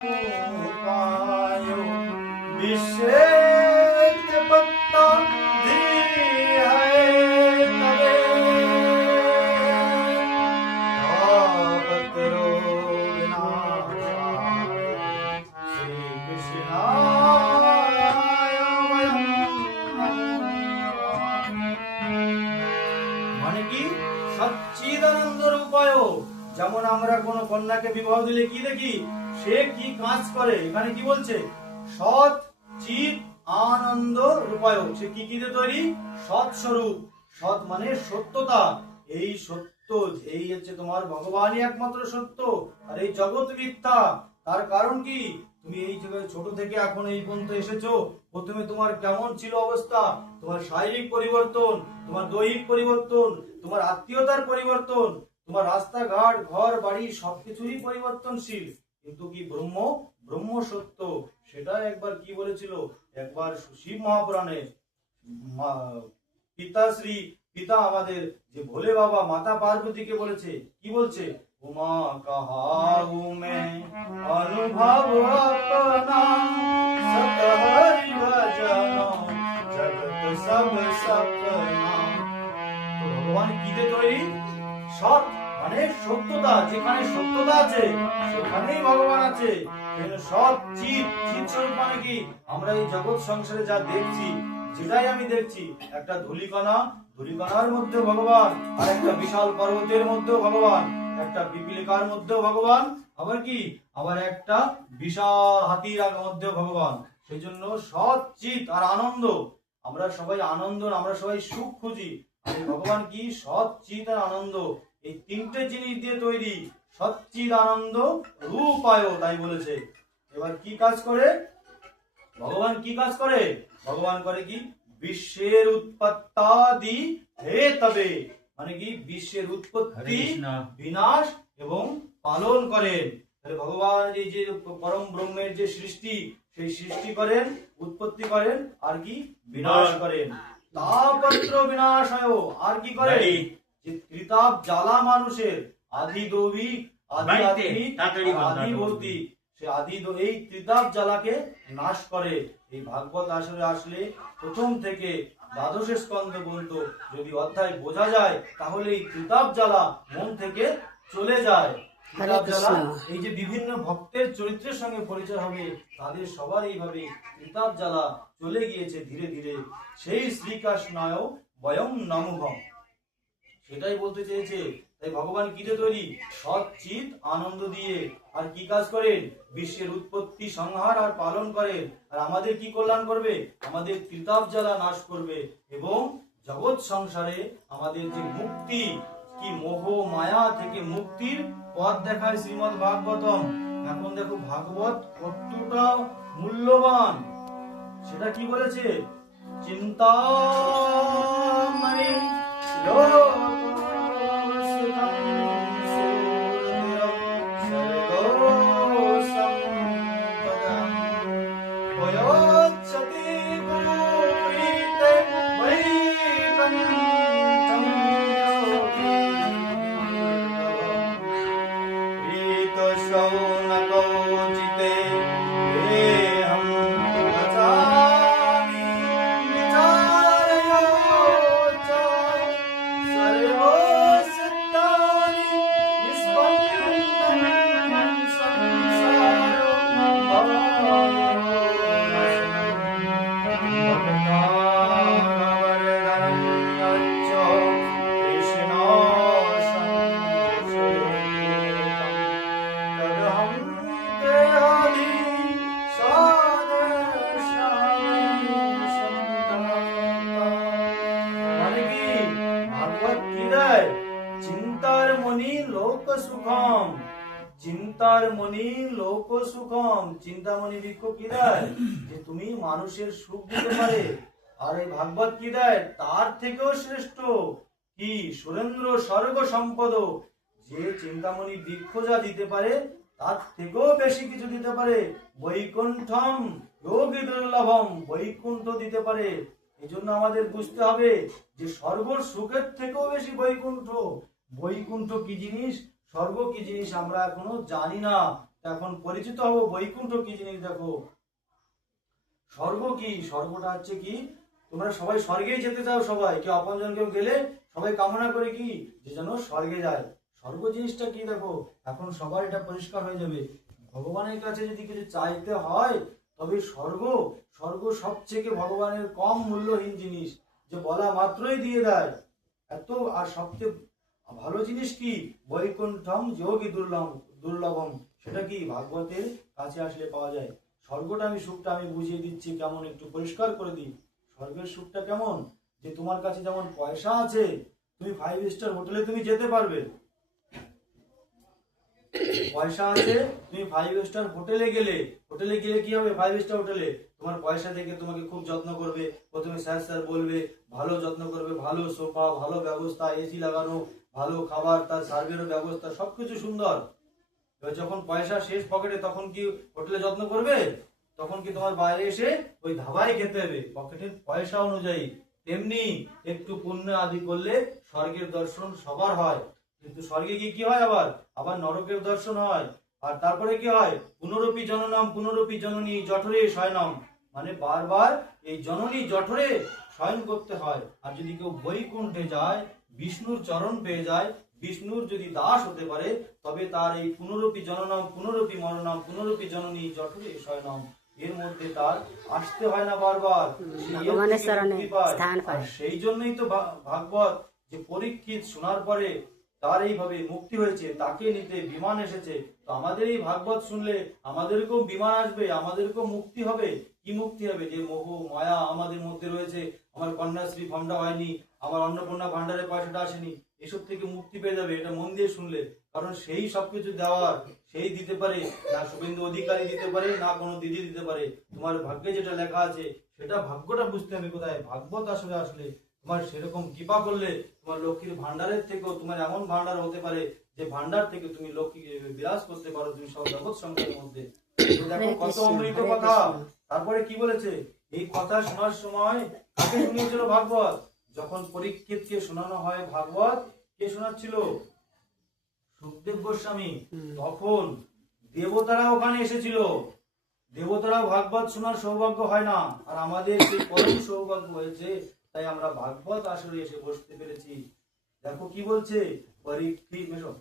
মানে কি সচ্চিদানন্দ রূপায়। যেমন আমরা কোন কন্যাকে বিবাহ দিলে কি দেখি, সে কি কাজ করে, এখানে কি বলছে, সৎ চিত আনন্দ রূপায়। সে কি কি দিয়ে তৈরি, সৎ স্বরূপ। সৎ মানে সত্যতা, এই সত্য, এই হচ্ছে তোমার ভগবানই একমাত্র সত্য, আর এই জগৎ মিথ্যা। তার কারণ কি, তুমি এই জায়গায় ছোট থেকে এখন এই পর্যন্ত এসেছো, প্রথমে তোমার কেমন ছিল অবস্থা, তোমার শারীরিক পরিবর্তন, তোমার দৈহিক পরিবর্তন, তোমার আত্মীয়তার পরিবর্তন, তোমার রাস্তাঘাট ঘর বাড়ি সবকিছুরই পরিবর্তনশীল। কিন্তু কি ব্রহ্ম, ব্রহ্ম সত্য, সেটা একবার কি বলেছিল, একবার শিব মহাপুরাণে পিতাশ্রী, পিতা আমাদের যে ভোলে বাবা মাতা পার্বতীকে বলেছে, কি বলছে, উমা কাহাউ মে অনুভব আপনা সত হরি ভজন জগত সব সপনা। তো ভগবান কি দিয়ে তৈরি, সৎ মানে সত্যতা, যেখানে সত্যতা আছে সেখানেই ভগবান আছে। সৎ চিত, চিত স্বরূপ মানে কি, আমরা এই জগৎ সংসারে যা দেখছি, যেটাই আমি দেখছি, একটা ধূলিকণা, ধূলিকণার মধ্যে ভগবান, আর একটা বিশাল পর্বতের মধ্যেও ভগবান, একটা পিপীলিকার মধ্যেও ভগবান, আবার কি, আবার একটা বিশাল হাতির মধ্যেও ভগবান। সেই জন্য সৎ চিত আর আনন্দ, আমরা সবাই আনন্দ, আমরা সবাই সুখ খুঁজি, আর ভগবান কি, সৎ চিত আর আনন্দ, এই তিনটে জিনিস দিয়ে তৈরি, সচ্চিদ আনন্দ রূপায়, তাই বলেছে। এবার কি কাজ করে ভগবান, কি কাজ করে ভগবান, করে কি, বিশ্বের উৎপত্তাদি হেতবে, মানে কি, বিশ্বের উৎপত্তি, বিনাশ এবং পালন করেন। তাহলে ভগবান এই যে পরম ব্রহ্মের যে সৃষ্টি, সেই সৃষ্টি করেন, উৎপত্তি করেন, আর কি, বিনাশ করেন। তাপত্র বিনাশায়, আর কি করে, যে ত্রিতাপ জ্বালা মানুষের আদি দৈবিক, আদি আত্মিক, আদি ভৌতিক, সে আদি এই ত্রিতাপ জ্বালাকে নাশ করে। এই ভাগবত আসরে আসলে প্রথম থেকে দ্বাদশ স্কন্ধ পর্যন্ত যদি অধ্যায় বোঝা যায়, তাহলে এই ত্রিতাপ জ্বালা মন থেকে চলে যায়। ত্রিতাপ জ্বালা, এই যে বিভিন্ন ভক্তের চরিত্রের সঙ্গে পরিচয় হবে, তাদের সবার এইভাবে ত্রিতাপ জ্বালা চলে গিয়েছে ধীরে ধীরে। সেই শ্রীকৃষ্ণায় বয়ং নমঃ, সেটাই বলতে চেয়েছে। তাই ভগবান কি দিয়ে তৈরি, সৎ চিত আনন্দ দিয়ে। আর কি কাজ করেন, বিশ্বের উৎপত্তি সংহার আর পালন করেন। আর আমাদের কি কল্যাণ করবে, আমাদের ত্রিতাপ জ্বালা নাশ করবে, এবং জগৎ সংসারে আমাদের যে মুক্তি, কি মোহ মায়া থেকে মুক্তির পথ দেখায় শ্রীমদ্ ভাগবতম। এখন দেখো ভাগবত কতটা মূল্যবান, সেটা কি বলেছে, চিন্তা চিন্তার মনি লোক সুখম, চিন্তার মনি লোক সুখম। চিন্তামণি বৃক্ষ কি দেয়, যে তুমি মানুষের সুখ দিতে পারে। আর এই ভাগবত কি দেয়, তার থেকেও শ্রেষ্ঠ, কি সুরেন্দ্র স্বর্গ সম্পদ। যে চিন্তামণি বৃক্ষ যা দিতে পারে, তার থেকেও বেশি কিছু দিতে পারে। বৈকুণ্ঠম যোগী দুর্লভম, বৈকুণ্ঠ দিতে পারে। এই জন্য আমাদের বুঝতে হবে যে স্বর্গ সুখের থেকেও বেশি বৈকুণ্ঠ। বৈকুণ্ঠ কি জিনিস, স্বর্গ কি জিনিস আমরা এখনো জানি না। এখন পরিচিত হবো বৈকুণ্ঠ কি জিনিস। দেখো স্বর্গ কি, স্বর্গটা হচ্ছে কি, তোমরা সবাই স্বর্গেই যেতে চাও, সবাই কেউ আপনজন কেউ গেলে সবাই কামনা করে কি যে যেন স্বর্গে যায়। স্বর্গ জিনিসটা কি দেখো, এখন সবার এটা পরিষ্কার হয়ে যাবে। ভগবানের কাছে যদি কিছু চাইতে হয় তবে স্বর্গ, স্বর্গ সবচেয়ে ভগবানের কম মূল্যহীন জিনিস, যে বলা মাত্রই দিয়ে দেয় এত। আর সবচেয়ে ভালো জিনিস কি, বৈকুণ্ঠম যোগী দুর্লভম, সেটা কি ভাগবতের কাছে আসলে পাওয়া যায়। স্বর্গটা আমি সুখটা আমি বুঝিয়ে দিচ্ছি কেমন, একটু পরিষ্কার করে দিই। স্বর্গের সুখটা কেমন, যে তোমার কাছে যেমন পয়সা আছে, তুমি 5 স্টার হোটেলে তুমি যেতে পারবে, পয়সা আছে, তুমি 5 স্টার হোটেলে গেলে, হোটেলে গেলে কি হবে, 5 স্টার হোটেলে তোমার পয়সা থেকে তোমাকে খুব যত্ন করবে, প্রথমে স্যার স্যার বলবে, ভালো যত্ন করবে, ভালো সোফা, ভালো ব্যবস্থা, এসি লাগানো, ভালো খাবার, তার সার্ভেরও ব্যবস্থা, সবকিছু সুন্দর। এবার যখন পয়সা শেষ পকেটে, তখন কি হোটেলে যত্ন করবে? তখন কি তোমার বাইরে এসে ওই ধাবায় খেতে হবে পকেটের পয়সা অনুযায়ী। তেমনি একটু পুণ্য আদি করলে স্বর্গের দর্শন সবার হয়, কিন্তু স্বর্গে গিয়ে কি হয়, আবার আবার নরকের দর্শন হয়। আর তারপরে কি হয়, পুনরপি জননম পুনরপি জননী জঠরে শয়নম, মানে বারবার এই জননী জঠরে শয়ন করতে হয়। আর যদি কেউ বৈকুণ্ঠে যায়, বিষ্ণুর চরণ পেয়ে যায়, বিষ্ণুর যদি দাস হতে পারে, তবে তার এই পুনরপি জননম পুনরপি মরণম পুনরপি জননী জঠরে শয়নম, এর মধ্যে তার আসতে হয় না বারবার, ভগবানের চরণে স্থান পায়। সেই জন্যই তো ভাগবত, যে পরীক্ষিত শোনার পরে তার এইভাবে মুক্তি হয়েছে, তাকে নিতে বিমান এসেছে। তো আমাদের এই ভাগবত শুনলে আমাদেরকেও বিমান আসবে, আমাদেরকেও মুক্তি হবে। কি মুক্তি হবে, যে মোহ মায়া আমাদের মধ্যে রয়েছে, আমার কন্যাশ্রী ভান্ডার হয়নি, আমার অন্নপূর্ণা ভান্ডারের পয়সাটা আসেনি, এসব থেকে মুক্তি পেয়ে যাবে, এটা মন দিয়ে শুনলে। কারণ সেই সবকিছু দেওয়ার, সেই দিতে পারে না, শুভেন্দু অধিকারী দিতে পারে না, কোনো দিদি দিতে পারে। তোমার ভাগ্যে যেটা লেখা আছে সেটা ভাগ্যটা বুঝতে হবে কোথায়, ভাগবত আসলে আসলে তোমার সেরকম কৃপা করলে তোমার লক্ষ্মীর ভান্ডারের থেকেও তোমার এমন ভান্ডার হতে পারে, যে ভান্ডার থেকে তুমি লক্ষ্মী বিরাজ করতে পারো তুমি সব জগৎ সংসারের মধ্যে। তো দেখো কত অমৃত কথা। তারপরে কি বলেছে, এই কথা শোনার সময় কাকে শুনিয়েছিল ভাগবত, যখন পরীক্ষিতকে শোনানো হয় ভাগবত, কে শোনাচ্ছিল, সুখদেব গোস্বামী। তখন দেবতারা ওখানে এসেছিল, দেবতারা ভাগবত শোনার সৌভাগ্য হয় না, আর আমাদের সেই পরম সৌভাগ্য হয়েছে, তাই আমরা ভাগবত আসলে এসে বসতে পেরেছি। দেখো কি বলছে পরীক্ষিত, বাজাও।